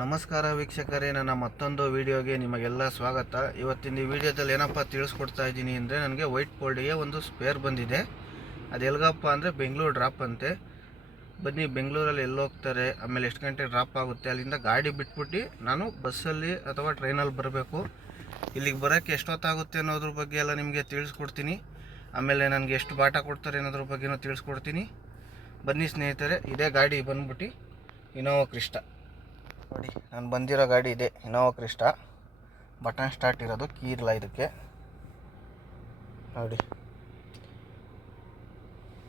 ನಮಸ್ಕಾರ ವೀಕ್ಷಕರೇ, ನನ್ನ ಮತ್ತೊಂದು ವಿಡಿಯೋಗೆ ನಿಮಗೆಲ್ಲ ಸ್ವಾಗತ. ಇವತ್ತಿನ ಈ ವಿಡಿಯೋದಲ್ಲಿ ಏನಪ್ಪ ತಿಳಿಸ್ಕೊಡ್ತಾ ಇದ್ದೀನಿ ಅಂದರೆ, ನನಗೆ ವೈಟ್ ಬೋಲ್ಡಿಗೆ ಒಂದು ಸ್ಪೇರ್ ಬಂದಿದೆ. ಅದು ಎಲ್ಗಪ್ಪ ಅಂದರೆ ಬೆಂಗಳೂರು ಡ್ರಾಪ್ ಅಂತೆ. ಬನ್ನಿ, ಬೆಂಗಳೂರಲ್ಲಿ ಎಲ್ಲಿ ಹೋಗ್ತಾರೆ, ಆಮೇಲೆ ಎಷ್ಟು ಗಂಟೆ ಡ್ರಾಪ್ ಆಗುತ್ತೆ, ಅಲ್ಲಿಂದ ಗಾಡಿ ಬಿಟ್ಬಿಟ್ಟು ನಾನು ಬಸ್ಸಲ್ಲಿ ಅಥವಾ ಟ್ರೈನಲ್ಲಿ ಬರಬೇಕು. ಇಲ್ಲಿಗೆ ಬರೋಕ್ಕೆ ಎಷ್ಟೊತ್ತಾಗುತ್ತೆ ಅನ್ನೋದ್ರ ಬಗ್ಗೆ ಎಲ್ಲ ನಿಮಗೆ ತಿಳಿಸ್ಕೊಡ್ತೀನಿ. ಆಮೇಲೆ ನನಗೆ ಎಷ್ಟು ಬಾಟ ಕೊಡ್ತಾರೆ ಅನ್ನೋದ್ರ ಬಗ್ಗೆನೂ ತಿಳಿಸ್ಕೊಡ್ತೀನಿ. ಬನ್ನಿ ಸ್ನೇಹಿತರೆ, ಇದೇ ಗಾಡಿ ಬಂದ್ಬಿಟ್ಟು ಇನೋವಾ ಕ್ರಿಸ್ಟಾ. ನೋಡಿ, ನಾನು ಬಂದಿರೋ ಗಾಡಿ ಇದೆ, ಇನೋವಾ ಕ್ರಿಸ್ಟಾ. ಬಟನ್ ಸ್ಟಾರ್ಟ್ ಇರೋದು, ಕೀ ಇಲ್ಲ ಇದಕ್ಕೆ. ನೋಡಿ,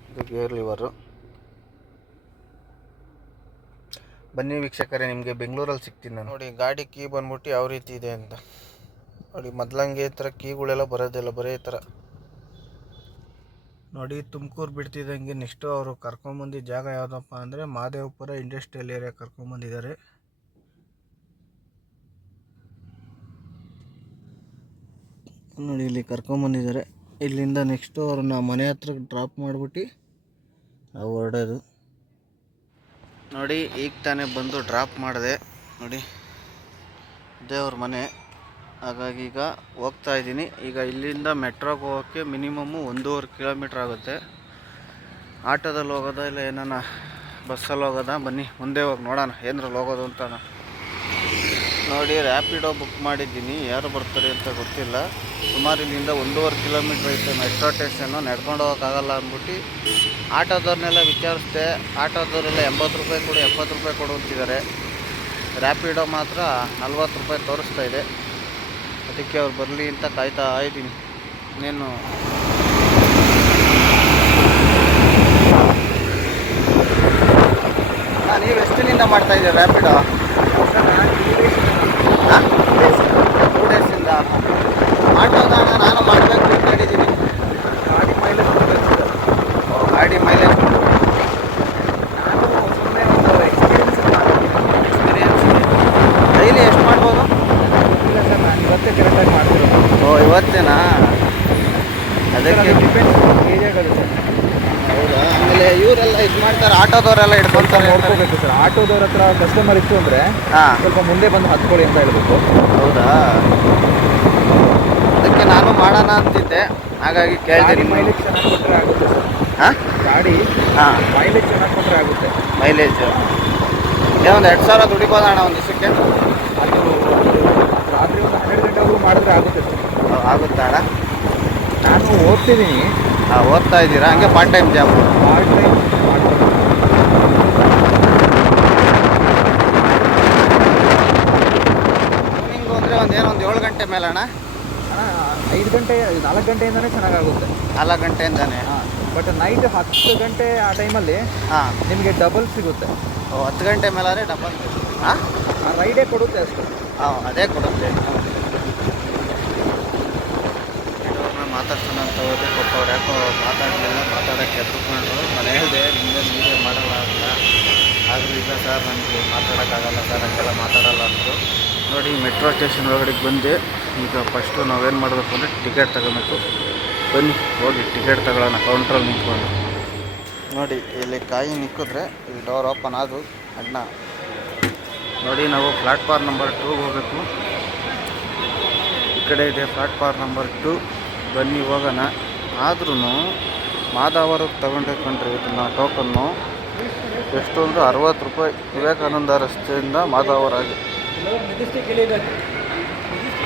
ಇದು ಗೇರ್ ಲಿವರು. ಬನ್ನಿ ವೀಕ್ಷಕರೇ, ನಿಮಗೆ ಬೆಂಗಳೂರಲ್ಲಿ ಸಿಗ್ತೀನಿ ನಾನು. ನೋಡಿ, ಗಾಡಿ ಕೀ ಬಂದ್ಬಿಟ್ಟು ಯಾವ ರೀತಿ ಇದೆ ಅಂತ ನೋಡಿ. ಮೊದಲಂಗೆ ಈ ಥರ ಕೀಗಳೆಲ್ಲ ಬರೋದಿಲ್ಲ, ಬರೀ ಈ ಥರ. ನೋಡಿ, ತುಮಕೂರು ಬಿಡ್ತಿದ್ದಂಗೆ ನೆಕ್ಸ್ಟು ಅವರು ಕರ್ಕೊಂಬಂದಿದ್ದ ಜಾಗ ಯಾವುದಪ್ಪ ಅಂದರೆ ಮಹದೇವಪುರ ಇಂಡಸ್ಟ್ರಿಯಲ್ ಏರಿಯಾ ಕರ್ಕೊಂಬಂದಿದ್ದಾರೆ. ನೋಡಿ, ಇಲ್ಲಿ ಕರ್ಕೊಂಬಂದಿದ್ದಾರೆ. ಇಲ್ಲಿಂದ ನೆಕ್ಸ್ಟು ಅವ್ರನ್ನ ಮನೆ ಹತ್ರ ಡ್ರಾಪ್ ಮಾಡಿಬಿಟ್ಟು ನಾವು ಹೊರಡೋದು. ನೋಡಿ, ಈಗ ತಾನೇ ಬಂದು ಡ್ರಾಪ್ ಮಾಡಿದೆ. ನೋಡಿ, ಇದೇ ಅವ್ರ ಮನೆ. ಹಾಗಾಗಿ ಈಗ ಹೋಗ್ತಾ ಇದ್ದೀನಿ. ಈಗ ಇಲ್ಲಿಂದ ಮೆಟ್ರೋಗೆ ಹೋಗೋಕ್ಕೆ ಮಿನಿಮಮ್ಮು 1.5 ಕಿಲೋಮೀಟ್ರ್ ಆಗುತ್ತೆ. ಆಟೋದಲ್ಲಿ ಹೋಗೋದಾ ಇಲ್ಲ ಏನಾನ ಬಸ್ಸಲ್ಲಿ ಹೋಗೋದಾ? ಬನ್ನಿ ಮುಂದೆ ಹೋಗಿ ನೋಡೋಣ ಏನ್ರಲ್ಲಿ ಹೋಗೋದು ಅಂತ. ನೋಡಿ, ರ್ಯಾಪಿಡೋ ಬುಕ್ ಮಾಡಿದ್ದೀನಿ. ಯಾರು ಬರ್ತಾರೆ ಅಂತ ಗೊತ್ತಿಲ್ಲ. ಸುಮಾರು ಇಲ್ಲಿಂದ 1.5 ಕಿಲೋಮೀಟ್ರ್ ಐತೆ ಮೆಟ್ರೋ ಸ್ಟೇಷನ್ನು. ನಡ್ಕೊಂಡು ಹೋಗೋಕ್ಕಾಗಲ್ಲ ಅಂದ್ಬಿಟ್ಟು ಆಟೋದವ್ರನ್ನೆಲ್ಲ ವಿಚಾರಿಸಿದೆ. ಆಟೋದವರೆಲ್ಲ 80 ರೂಪಾಯಿ ಕೊಡು, 70 ರೂಪಾಯಿ ಕೊಡು ಅಂತಿದ್ದಾರೆ. ರ್ಯಾಪಿಡೋ ಮಾತ್ರ 40 ರೂಪಾಯಿ ತೋರಿಸ್ತಾ ಇದೆ. ಅದಕ್ಕೆ ಅವ್ರು ಬರಲಿ ಅಂತ ಕಾಯ್ತಾ ಇದ್ದೀನಿ. ಇನ್ನೇನು ನೀವು ಎಷ್ಟು ದಿನದಿಂದ ಮಾಡ್ತಾಯಿದ್ದೀರಿ ರ್ಯಾಪಿಡೋ? 2 ಡೇಸಿಂದ. ಆಟೋದಣ್ಣ ನಾನು ಮಾಡಬೇಕು ಅಂತ ಹೇಳಿದ್ದೀನಿ. ಗಾಡಿ ಮೈಲೇಜ್ ಡೈಲಿ ಎಷ್ಟು ಮಾಡ್ಬೋದು? ಇಲ್ಲ ಸರ್, ನಾನು ಇವತ್ತೇ ಕರೆಕ್ಟಾಗಿ ಮಾಡ್ತೀನಿ. ಓ, ಇವತ್ತೇನಾ? ಅದಕ್ಕೆ ಡಿಪೆಂಡ್ಸ್ ಏರಿಯಾಗಳು ಸರ್. ಹೌದಾ? ಆಮೇಲೆ ಇವರೆಲ್ಲ ಇದು ಮಾಡ್ತಾರೆ, ಆಟೋದವರೆಲ್ಲ ಹಿಡ್ಕೊತಾರೆ. ನೋಡ್ಕೋಬೇಕು ಸರ್. ಆಟೋದವ್ರ ಹತ್ರ ಕಸ್ಟಮರ್ ಇತ್ತು ಅಂದರೆ ಸ್ವಲ್ಪ ಮುಂದೆ ಬಂದು ಹತ್ಕೊಳ್ಳಿ ಅಂತ ಹೇಳ್ಬೇಕು. ಹೌದಾ? ಅದಕ್ಕೆ ನಾನು ಮಾಡೋಣ ಅಂತಿದ್ದೆ, ಹಾಗಾಗಿ ಕೇಳಿದೆ. ಮೈಲೇಜ್ ಚೆನ್ನಾಗಿ ಕೊಟ್ಟರೆ ಆಗುತ್ತೆ ಸರ್. ಹಾಂ, ಗಾಡಿ ಮೈಲೇಜ್ ಚೆನ್ನಾಗಿ ಕೊಟ್ಟರೆ ಆಗುತ್ತೆ. ಮೈಲೇಜು ಒಂದು 2,000 ದುಡಿಬೋದಣ್ಣ ಒಂದು ದಿವಸಕ್ಕೆ? ಅದು ರಾತ್ರಿ ಒಂದು 12 ಗಂಟೆವರೆಗೂ ಮಾಡಿದ್ರೆ ಆಗುತ್ತೆ ಸರ್. ಆಗುತ್ತಾ ಅಣ್ಣ? ನಾನು ಓದ್ತಿದ್ದೀನಿ. ಓದ್ತಾ ಇದ್ದೀರಾ? ಹಂಗೆ part time job? Part time morning ಅಂದರೆ ಒಂದು 7 ಗಂಟೆ ಮೇಲೆ ಅಣ್ಣ? 5 ಗಂಟೆ 4 ಗಂಟೆಯಿಂದನೇ ಚೆನ್ನಾಗಾಗುತ್ತೆ. 4 ಗಂಟೆಯಿಂದನೇ? ಬಟ್ ನೈಟ್ 10 ಗಂಟೆ ಆ ಟೈಮಲ್ಲಿ ನಿಮಗೆ ಡಬಲ್ ಸಿಗುತ್ತೆ. 10 ಗಂಟೆ ಮೇಲೆ ಡಬಲ್? ರೈಡೇ ಕೊಡುತ್ತೆ ಅಷ್ಟು. ಅದೇ ಕೊಡುತ್ತೆ. ಮಾತಾಡ್ಸೋಣ ಅಂತ ಹೋದೆ, ಕೊಟ್ಟವ್ರು ಯಾಕೋ ಮಾತಾಡಲಿಲ್ಲ. ಮಾತಾಡೋಕ್ಕೆ ಎತ್ಕೊಂಡ್ರು. ನಾನು ಹೇಳಿದೆ, ನಿಮಗೆ ವೀಡಿಯೋ ಮಾಡಲ್ಲ ಅಂತ. ಆದರೂ ಇಲ್ಲ ಸರ್, ನನಗೆ ಮಾತಾಡೋಕ್ಕಾಗಲ್ಲ ಸರ್, ಹಂಗೆಲ್ಲ ಮಾತಾಡಲ್ಲ ಅಂದರು. ನೋಡಿ, ಮೆಟ್ರೋ ಸ್ಟೇಷನ್ ಒಳಗಡೆ ಬಂದೆ. ಈಗ ಫಸ್ಟು ನಾವೇನು ಮಾಡಬೇಕು ಅಂದರೆ ಟಿಕೆಟ್ ತಗೋಬೇಕು. ಬನ್ನಿ ಹೋಗಿ ಟಿಕೆಟ್ ತಗೊಳ್ಳೋಣ ಕೌಂಟ್ರಲ್ಲಿ ನಿಂತ್ಕೊಂಡು. ನೋಡಿ, ಇಲ್ಲಿ ಕಾಯಿ ನಿಕ್ಕಿದ್ರೆ ಇಲ್ಲಿ ಡೋರ್ ಓಪನ್ ಆದು ಅಣ್ಣ. ನೋಡಿ, ನಾವು ಪ್ಲಾಟ್ಫಾರ್ಮ್ ನಂಬರ್ 2ಗೆ ಹೋಗಬೇಕು. ಈ ಕಡೆ ಇದೆ ಪ್ಲಾಟ್ಫಾರ್ಮ್ ನಂಬರ್ 2. ಬನ್ನಿ ಹೋಗೋಣ. ಆದ್ರೂ ಮಾದಾವರಕ್ಕೆ ತಗೊಂಡೆ ಕಂಡ್ರಿ ಇದನ್ನು ಟೋಕನ್ನು. ಎಷ್ಟು ಅಂದರೆ 60 ರೂಪಾಯಿ. ವಿವೇಕಾನಂದ ರಸ್ತೆಯಿಂದ ಮಾದಾವರಾಗಿ.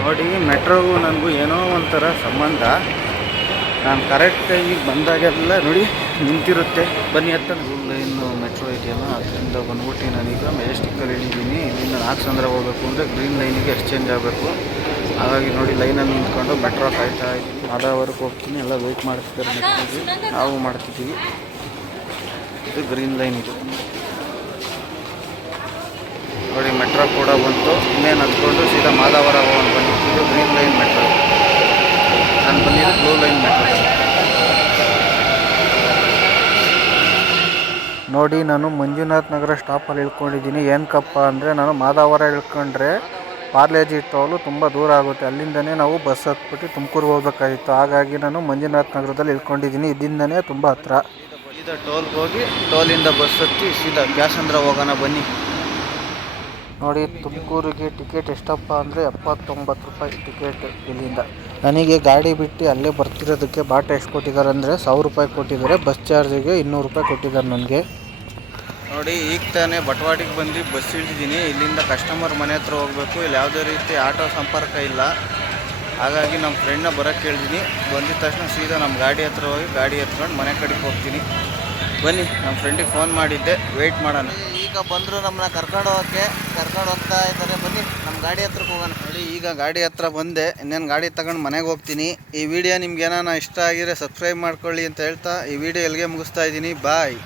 ನೋಡಿ, ಮೆಟ್ರೋಗೂ ನನಗೂ ಏನೋ ಒಂಥರ ಸಂಬಂಧ. ನಾನು ಕರೆಕ್ಟ್ ಟೈಮಿಗೆ ಬಂದಾಗೆಲ್ಲ ನೋಡಿ ನಿಂತಿರುತ್ತೆ. ಬನ್ನಿ ಹತ್ತ ಲೈನು ಮೆಟ್ರೋ ಇದೆಯಲ್ಲ, ಅದರಿಂದ ಬಂದ್ಬಿಟ್ಟು ನಾನೀಗ ಮೆಜೆಸ್ಟಿಕ್ಕಲ್ಲಿ ಇಳಿದ್ದೀನಿ. ಇಲ್ಲಿಂದ ನಾಗಸಂದ್ರ ಹೋಗಬೇಕು ಅಂದರೆ ಗ್ರೀನ್ ಲೈನಿಗೆ ಎಕ್ಸ್ಚೇಂಜ್ ಆಗಬೇಕು. ಹಾಗಾಗಿ ನೋಡಿ, ಲೈನಲ್ಲಿ ನಿಂತ್ಕೊಂಡು ಮೆಟ್ರೋ ಕಾಯ್ತಾ ಇದ್ದೀನಿ. ಮಾದಾವರಕ್ಕೆ ಹೋಗ್ತೀನಿ. ಎಲ್ಲ ವೆಯ್ಟ್ ಮಾಡ್ತಿದ್ದಾರೆ ಮೆಟ್ರೋಗೆ, ನಾವು ಮಾಡ್ತಿದ್ದೀವಿ. ಇದು ಗ್ರೀನ್ ಲೈನ್. ಇದು ನೋಡಿ, ಮೆಟ್ರೋ ಕೂಡ ಬಂತು. ಇನ್ನೇನು ಹತ್ಕೊಂಡು ಸೀದಾ ಮಾದಾವರ ಹೋಗೋಣ ಬನ್ನಿ. ಇದು ಗ್ರೀನ್ ಲೈನ್ ಮೆಟ್ರೋ. ನಾನು ಬಂದಿದ್ದು ಬ್ಲೂ ಲೈನ್ ಮೆಟ್ರೋ. ನೋಡಿ, ನಾನು ಮಂಜುನಾಥ್ ನಗರ ಸ್ಟಾಪಲ್ಲಿ ಇಳ್ಕೊಂಡಿದ್ದೀನಿ. ಏನಕ್ಕಪ್ಪ ಅಂದರೆ, ನಾನು ಮಾದಾವರ ಇಳ್ಕೊಂಡ್ರೆ ಪಾರ್ಲೇಜಿ ಟೋಲು ತುಂಬ ದೂರ ಆಗುತ್ತೆ. ಅಲ್ಲಿಂದನೇ ನಾವು ಬಸ್ ಹತ್ಬಿಟ್ಟು ತುಮಕೂರಿಗೆ ಹೋಗ್ಬೇಕಾಗಿತ್ತು. ಹಾಗಾಗಿ ನಾನು ಮಂಜುನಾಥ್ ನಗರದಲ್ಲಿ ಇಳ್ಕೊಂಡಿದ್ದೀನಿ. ಇದಿಂದನೇ ತುಂಬ ಹತ್ರ. ಸೀದಾ ಟೋಲ್ಗೆ ಹೋಗಿ ಟೋಲಿಂದ ಬಸ್ ಹತ್ತಿ ಸೀದಾ ಕ್ಯಾಸಂದ್ರ ಹೋಗೋಣ ಬನ್ನಿ. ನೋಡಿ ತುಮಕೂರಿಗೆ ಟಿಕೆಟ್ ಎಷ್ಟಪ್ಪ ಅಂದರೆ 79 ರೂಪಾಯಿ ಟಿಕೆಟ್ ಇಲ್ಲಿಂದ. ನನಗೆ ಗಾಡಿ ಬಿಟ್ಟು ಅಲ್ಲೇ ಬರ್ತಿರೋದಕ್ಕೆ ಬಾಟ ಎಷ್ಟು ಕೊಟ್ಟಿದ್ದಾರೆ ಅಂದರೆ 1000 ರೂಪಾಯಿ ಕೊಟ್ಟಿದ್ದಾರೆ. ಬಸ್ ಚಾರ್ಜಿಗೆ 200 ರೂಪಾಯಿ ಕೊಟ್ಟಿದ್ದಾರೆ ನನಗೆ. ನೋಡಿ ಈಗ ತಾನೇ ಬಟವಾಡಿಗೆ ಬಂದು ಬಸ್ ಇಳಿದಿದ್ದೀನಿ. ಇಲ್ಲಿಂದ ಕಸ್ಟಮರ್ ಮನೆ ಹತ್ರ ಹೋಗಬೇಕು. ಇಲ್ಲಿ ಯಾವುದೇ ರೀತಿ ಆಟೋ ಸಂಪರ್ಕ ಇಲ್ಲ. ಹಾಗಾಗಿ ನಮ್ಮ ಫ್ರೆಂಡ್ನ ಬರೋಕ್ಕೆ ಹೇಳಿದ್ದೀನಿ. ಬಂದಿದ ತಕ್ಷಣ ಸೀದಾ ನಮ್ಮ ಗಾಡಿ ಹತ್ರ ಹೋಗಿ ಗಾಡಿ ಎತ್ಕೊಂಡು ಮನೆ ಕಡೆಗೆ ಹೋಗ್ತೀನಿ. ಬನ್ನಿ, ನಮ್ಮ ಫ್ರೆಂಡಿಗೆ ಫೋನ್ ಮಾಡಿದ್ದೆ, ವೆಯ್ಟ್ ಮಾಡೋಣ. ಈಗ ಬಂದರು ನಮ್ಮನ್ನ ಕರ್ಕೊಂಡು ಹೋಗ್ತಾ ಇದ್ದಾರೆ. ಬನ್ನಿ ನಮ್ಮ ಗಾಡಿ ಹತ್ರಕ್ಕೆ ಹೋಗೋಣ. ನೋಡಿ ಈಗ ಗಾಡಿ ಹತ್ರ ಬಂದೆ. ಇನ್ನೇನು ಗಾಡಿ ತಗೊಂಡು ಮನೆಗೆ ಹೋಗ್ತೀನಿ. ಈ ವಿಡಿಯೋ ನಿಮ್ಗೆ ಏನಾನ ಇಷ್ಟ ಆಗಿದ್ರೆ ಸಬ್ಸ್ಕ್ರೈಬ್ ಮಾಡ್ಕೊಳ್ಳಿ ಅಂತ ಹೇಳ್ತಾ ಈ ವಿಡಿಯೋ ಎಲ್ಲಿಗೆ ಮುಗಿಸ್ತಾ ಇದ್ದೀನಿ. ಬಾಯ್.